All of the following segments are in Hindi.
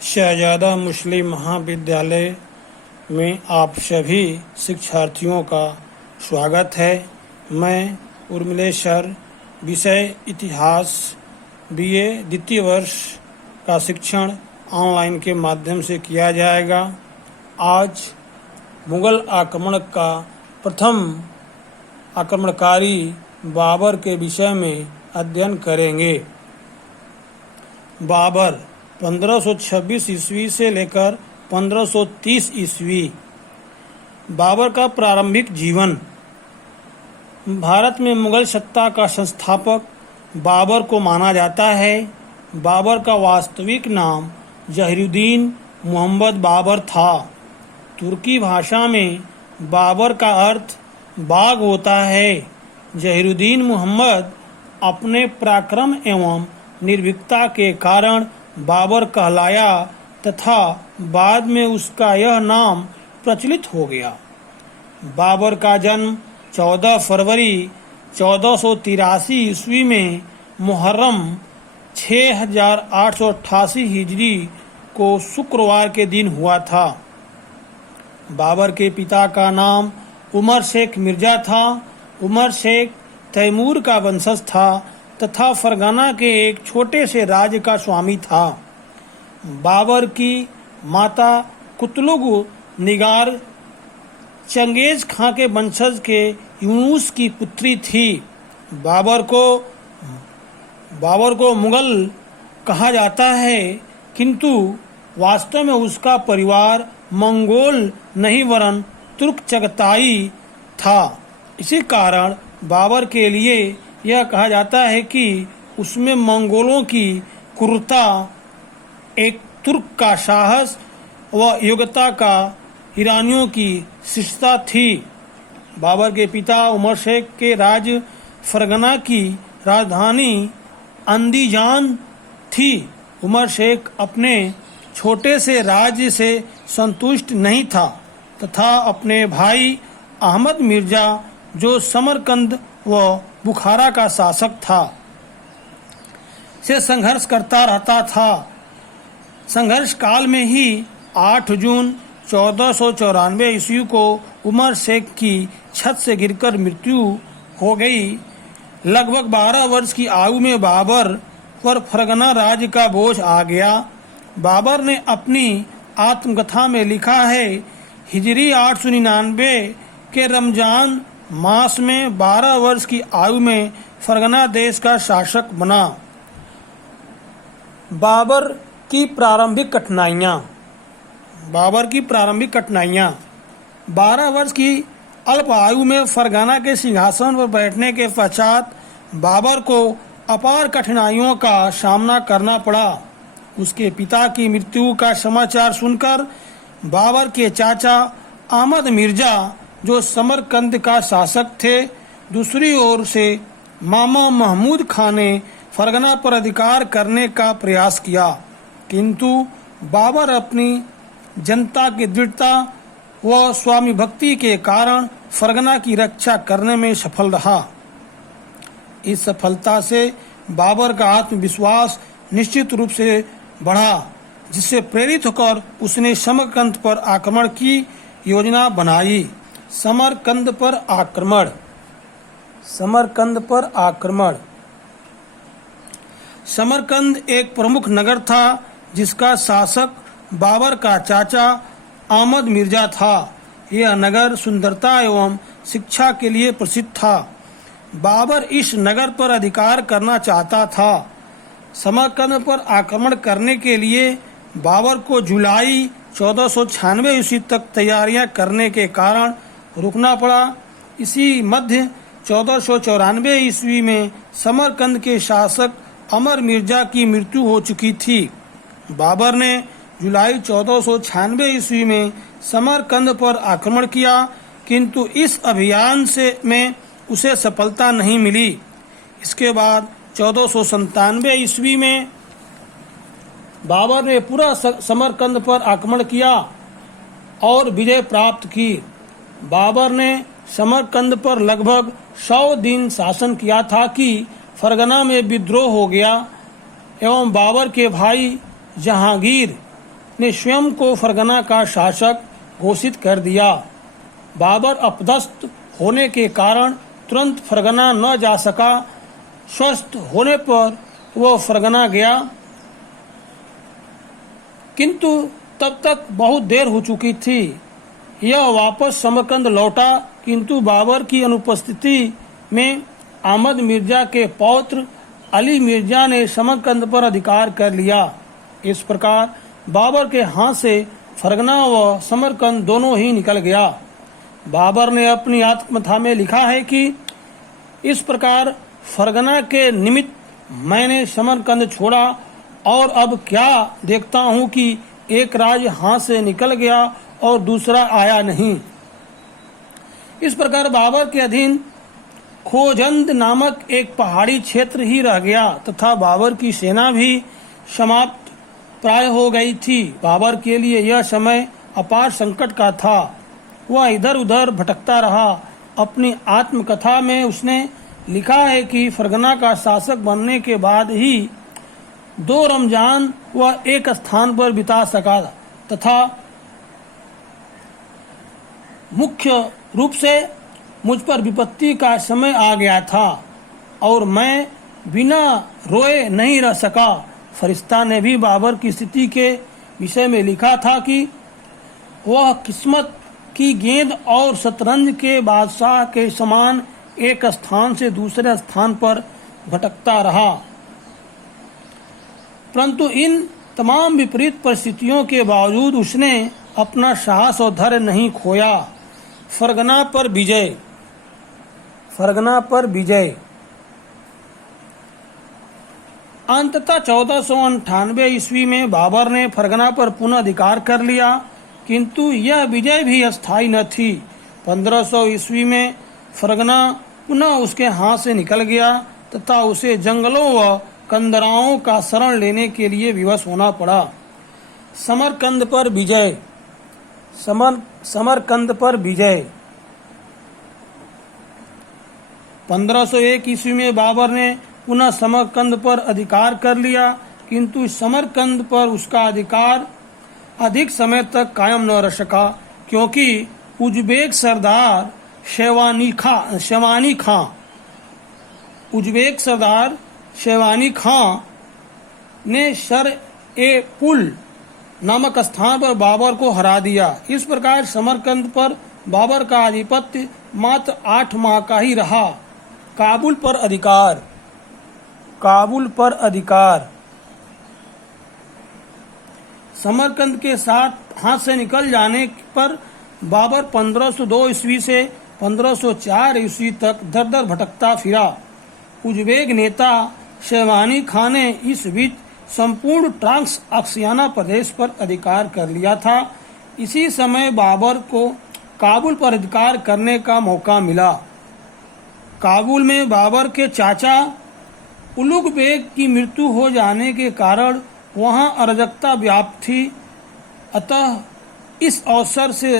शहजादा मुस्लिम महाविद्यालय में आप सभी शिक्षार्थियों का स्वागत है। मैं उर्मिलेश सर, विषय इतिहास, बीए द्वितीय वर्ष का शिक्षण ऑनलाइन के माध्यम से किया जाएगा। आज मुगल आक्रमण का प्रथम आक्रमणकारी बाबर के विषय में अध्ययन करेंगे। बाबर 1526 ईस्वी से लेकर 1530 ईस्वी। बाबर का प्रारंभिक जीवन। भारत में मुगल सत्ता का संस्थापक बाबर को माना जाता है। बाबर का वास्तविक नाम जहीरुद्दीन मोहम्मद बाबर था। तुर्की भाषा में बाबर का अर्थ बाघ होता है। जहीरुद्दीन मोहम्मद अपने पराक्रम एवं निर्भीकता के कारण बाबर कहलाया तथा बाद में उसका यह नाम प्रचलित हो गया। बाबर का जन्म 14 फरवरी 1483 ईस्वी में मुहर्रम 6888 हिजरी को शुक्रवार के दिन हुआ था। बाबर के पिता का नाम उमर शेख मिर्जा था। उमर शेख तैमूर का वंशज था तथा फरगाना के एक छोटे से राज्य का स्वामी था। बाबर की माता कुतलुग निगार चंगेज खां के वंशज के यूनुस की पुत्री थी। बाबर को मुगल कहा जाता है, किंतु वास्तव में उसका परिवार मंगोल नहीं वरन तुर्क चगताई था। इसी कारण बाबर के लिए यह कहा जाता है कि उसमें मंगोलों की क्रूरता, एक तुर्क का साहस व योग्यता का ईरानियों की शिष्टता थी। बाबर के पिता उमर शेख के राज्य फरगना की राजधानी अंदीजान थी। उमर शेख अपने छोटे से राज्य से संतुष्ट नहीं था तथा अपने भाई अहमद मिर्जा, जो समरकंद व बुखारा का शासक था, से संघर्ष करता रहता था। संघर्ष काल में ही 8 जून 1494 ईस्वी को उमर शेख की छत से गिरकर मृत्यु हो गई। लगभग 12 वर्ष की आयु में बाबर पर फरगना राज्य का बोझ आ गया। बाबर ने अपनी आत्मकथा में लिखा है, हिजरी 899 के रमजान मास में 12 वर्ष की आयु में फरगना देश का शासक बना। बाबर की प्रारंभिक कठिनाइयाँ। 12 वर्ष की अल्प आयु में फरगना के सिंहासन पर बैठने के पश्चात बाबर को अपार कठिनाइयों का सामना करना पड़ा। उसके पिता की मृत्यु का समाचार सुनकर बाबर के चाचा अहमद मिर्जा, जो समरकंद का शासक थे, दूसरी ओर से मामा महमूद खान ने फरगना पर अधिकार करने का प्रयास किया, किंतु बाबर अपनी जनता की दृढ़ता व स्वामी भक्ति के कारण फरगना की रक्षा करने में सफल रहा। इस सफलता से बाबर का आत्मविश्वास निश्चित रूप से बढ़ा, जिससे प्रेरित होकर उसने समरकंद पर आक्रमण की योजना बनाई। समरकंद पर आक्रमण। समरकंद एक प्रमुख नगर था जिसका शासक बाबर का चाचा अहमद मिर्जा था। यह नगर सुंदरता एवं शिक्षा के लिए प्रसिद्ध था। बाबर इस नगर पर अधिकार करना चाहता था। समरकंद पर आक्रमण करने के लिए बाबर को जुलाई 1496 ईस्वी तक तैयारियां करने के कारण रुकना पड़ा। इसी मध्य 1494 ईस्वी में समरकंद के शासक अमर मिर्जा की मृत्यु हो चुकी थी। बाबर ने जुलाई 1496 ईस्वी में समरकंद पर आक्रमण किया, किंतु इस अभियान में उसे सफलता नहीं मिली। इसके बाद 1497 ईस्वी में बाबर ने पूरा समरकंद पर आक्रमण किया और विजय प्राप्त की। बाबर ने समरकंद पर लगभग 100 दिन शासन किया था कि फरगना में विद्रोह हो गया एवं बाबर के भाई जहांगीर ने स्वयं को फरगना का शासक घोषित कर दिया। बाबर अपदस्थ होने के कारण तुरंत फरगना न जा सका। स्वस्थ होने पर वह फरगना गया, किंतु तब तक बहुत देर हो चुकी थी। यह वापस समरकंद लौटा, किंतु बाबर की अनुपस्थिति में अहमद मिर्जा के पौत्र अली मिर्जा ने समरकंद पर अधिकार कर लिया। इस प्रकार बाबर के हाथ से फरगना व समरकंद दोनों ही निकल गया। बाबर ने अपनी आत्मकथा में लिखा है कि इस प्रकार फरगना के निमित्त मैंने समरकंद छोड़ा, और अब क्या देखता हूँ कि एक राज्य हाथ से निकल गया और दूसरा आया नहीं। इस प्रकार बाबर के अधीन खोजंद नामक एक पहाड़ी क्षेत्र ही रह गया तथा बाबर की सेना भी समाप्त प्राय हो गई थी। बाबर के लिए यह समय अपार संकट का था। वह इधर उधर भटकता रहा। अपनी आत्मकथा में उसने लिखा है कि फरगना का शासक बनने के बाद ही 2 रमजान वह एक स्थान पर बिता सका तथा मुख्य रूप से मुझ पर विपत्ति का समय आ गया था और मैं बिना रोए नहीं रह सका। फरिश्ता ने भी बाबर की स्थिति के विषय में लिखा था कि वह किस्मत की गेंद और शतरंज के बादशाह के समान एक स्थान से दूसरे स्थान पर भटकता रहा, परंतु इन तमाम विपरीत परिस्थितियों के बावजूद उसने अपना साहस और धैर्य नहीं खोया। फरगना पर विजय। अंततः 1498 ईस्वी में बाबर ने फरगना पर पुनः अधिकार कर लिया, किंतु यह विजय भी अस्थायी न थी। 1500 ईस्वी में फरगना पुनः उसके हाथ से निकल गया तथा उसे जंगलों व कंदराओं का शरण लेने के लिए विवश होना पड़ा। समरकंद पर विजय। 1501 ईस्वी में बाबर ने पुनः समरकंद पर अधिकार कर लिया, किंतु समरकंद पर उसका अधिकार अधिक समय तक कायम न रह सका, क्योंकि उज्बेक सरदार शेवानी खां ने शर-ए-पुल नामक स्थान पर बाबर को हरा दिया। इस प्रकार समरकंद पर बाबर का आधिपत्य मात्र 8 माह का ही रहा। काबुल पर अधिकार। समरकंद के साथ हाथ से निकल जाने पर बाबर 1502 ईस्वी से 1504 ईस्वी तक दर दर भटकता फिरा। उज्बेक नेता शेवानी खां ने इस बीच संपूर्ण ट्रांस अक्सियाना प्रदेश पर अधिकार कर लिया था। इसी समय बाबर को काबुल पर अधिकार करने का मौका मिला। काबुल में बाबर के चाचा उलुग बेग की मृत्यु हो जाने के कारण वहां अराजकता व्याप्त थी। अतः इस अवसर से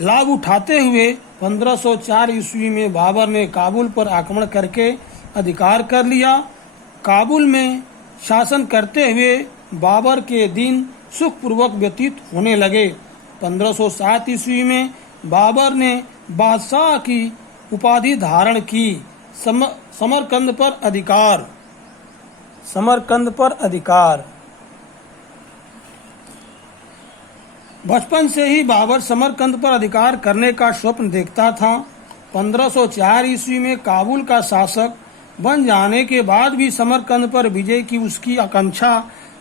लाभ उठाते हुए 1504 ईस्वी में बाबर ने काबुल पर आक्रमण करके अधिकार कर लिया। काबुल में शासन करते हुए बाबर के दिन सुखपूर्वक व्यतीत होने लगे। 1507 ईस्वी में बाबर ने बादशाह की उपाधि धारण की। समरकंद पर अधिकार। बचपन से ही बाबर समरकंद पर अधिकार करने का स्वप्न देखता था। 1504 ईस्वी में काबुल का शासक बन जाने के बाद भी समरकंद पर विजय की उसकी आकांक्षा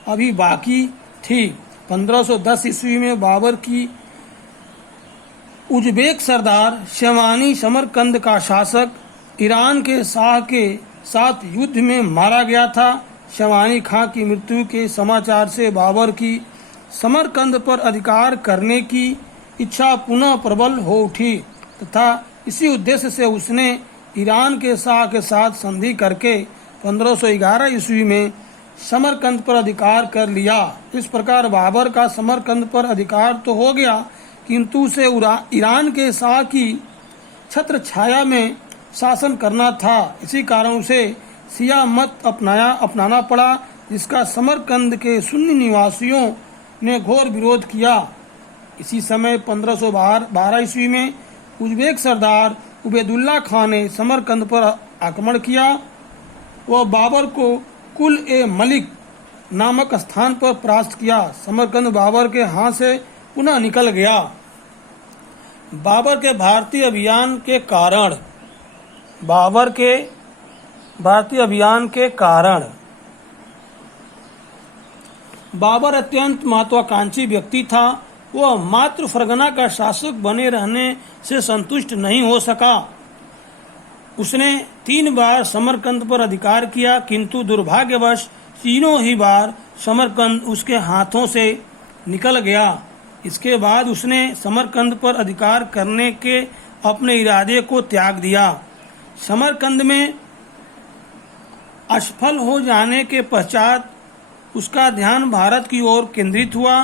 अभी बाकी थी। 1510 ईस्वी में बाबर की उज्बेक सरदार शेवानी समरकंद का शासक ईरान के शाह के साथ युद्ध में मारा गया था। शेवानी खां की मृत्यु के समाचार से बाबर की समरकंद पर अधिकार करने की इच्छा पुनः प्रबल हो उठी तथा इसी उद्देश्य से उसने ईरान के शाह के साथ संधि करके 1511 ईस्वी में समरकंद पर अधिकार कर लिया। इस प्रकार बाबर का समरकंद पर अधिकार तो हो गया, किंतु उसे ईरान के शाह की छत्र छाया में शासन करना था। इसी कारण उसे शिया मत अपनाना पड़ा, जिसका समरकंद के सुन्नी निवासियों ने घोर विरोध किया। इसी समय 1512 ईस्वी में उज़्बेक सरदार उबैदुल्ला खान ने समरकंद पर आक्रमण किया। वह बाबर को कुल ए मलिक नामक स्थान पर परास्त किया। समरकंद बाबर के हाथ से पुनः निकल गया। बाबर के भारतीय अभियान के कारण बाबर अत्यंत महत्वाकांक्षी व्यक्ति था। वह मात्र फरगना का शासक बने रहने से संतुष्ट नहीं हो सका। उसने 3 बार समरकंद पर अधिकार किया, किंतु दुर्भाग्यवश तीनों ही बार समरकंद उसके हाथों से निकल गया। इसके बाद उसने समरकंद पर अधिकार करने के अपने इरादे को त्याग दिया। समरकंद में असफल हो जाने के पश्चात उसका ध्यान भारत की ओर केंद्रित हुआ।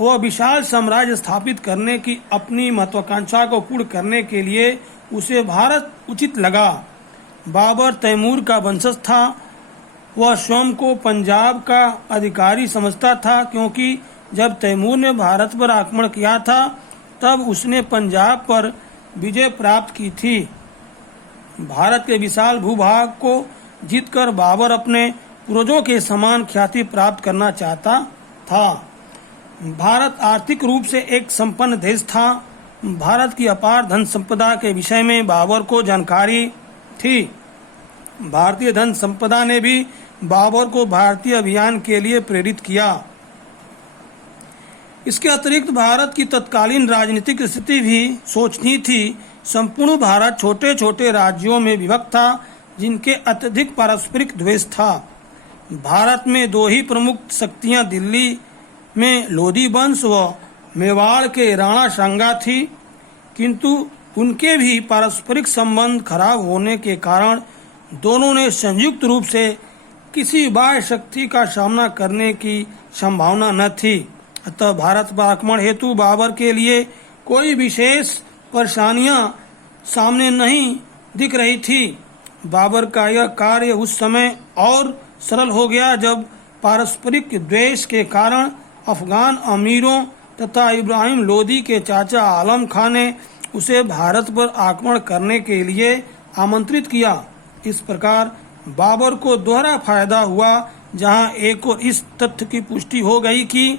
वह विशाल साम्राज्य स्थापित करने की अपनी महत्वाकांक्षा को पूर्ण करने के लिए उसे भारत उचित लगा। बाबर तैमूर का वंशज था। वह स्वयं को पंजाब का अधिकारी समझता था, क्योंकि जब तैमूर ने भारत पर आक्रमण किया था तब उसने पंजाब पर विजय प्राप्त की थी। भारत के विशाल भूभाग को जीतकर बाबर अपने पूर्वजों के समान ख्याति प्राप्त करना चाहता था। भारत आर्थिक रूप से एक संपन्न देश था। भारत की अपार धन संपदा के विषय में बाबर को जानकारी थी। भारतीय धन संपदा ने भी बाबर को भारतीय अभियान के लिए प्रेरित किया। इसके अतिरिक्त भारत की तत्कालीन राजनीतिक स्थिति भी सोचनीय थी। संपूर्ण भारत छोटे छोटे राज्यों में विभक्त था, जिनके अत्यधिक पारस्परिक द्वेष था। भारत में 2 ही प्रमुख शक्तियां दिल्ली में लोधी वंश व मेवाड़ के राणा सांगा थी, किंतु उनके भी पारस्परिक संबंध खराब होने के कारण दोनों ने संयुक्त रूप से किसी बाह्य शक्ति का सामना करने की संभावना न थी। अतः भारत पर आक्रमण हेतु बाबर के लिए कोई विशेष परेशानियां सामने नहीं दिख रही थी। बाबर का यह कार्य उस समय और सरल हो गया जब पारस्परिक द्वेष के कारण अफगान अमीरों तथा इब्राहिम लोदी के चाचा आलम खान ने उसे भारत पर आक्रमण करने के लिए आमंत्रित किया। इस प्रकार बाबर को दोहरा फायदा हुआ, जहां एक और इस तथ्य की पुष्टि हो गई कि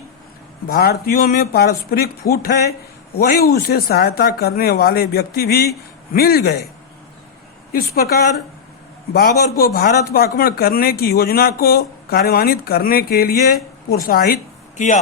भारतीयों में पारस्परिक फूट है, वही उसे सहायता करने वाले व्यक्ति भी मिल गए। इस प्रकार बाबर को भारत पर आक्रमण करने की योजना को कार्यान्वित करने के लिए प्रोत्साहित किया।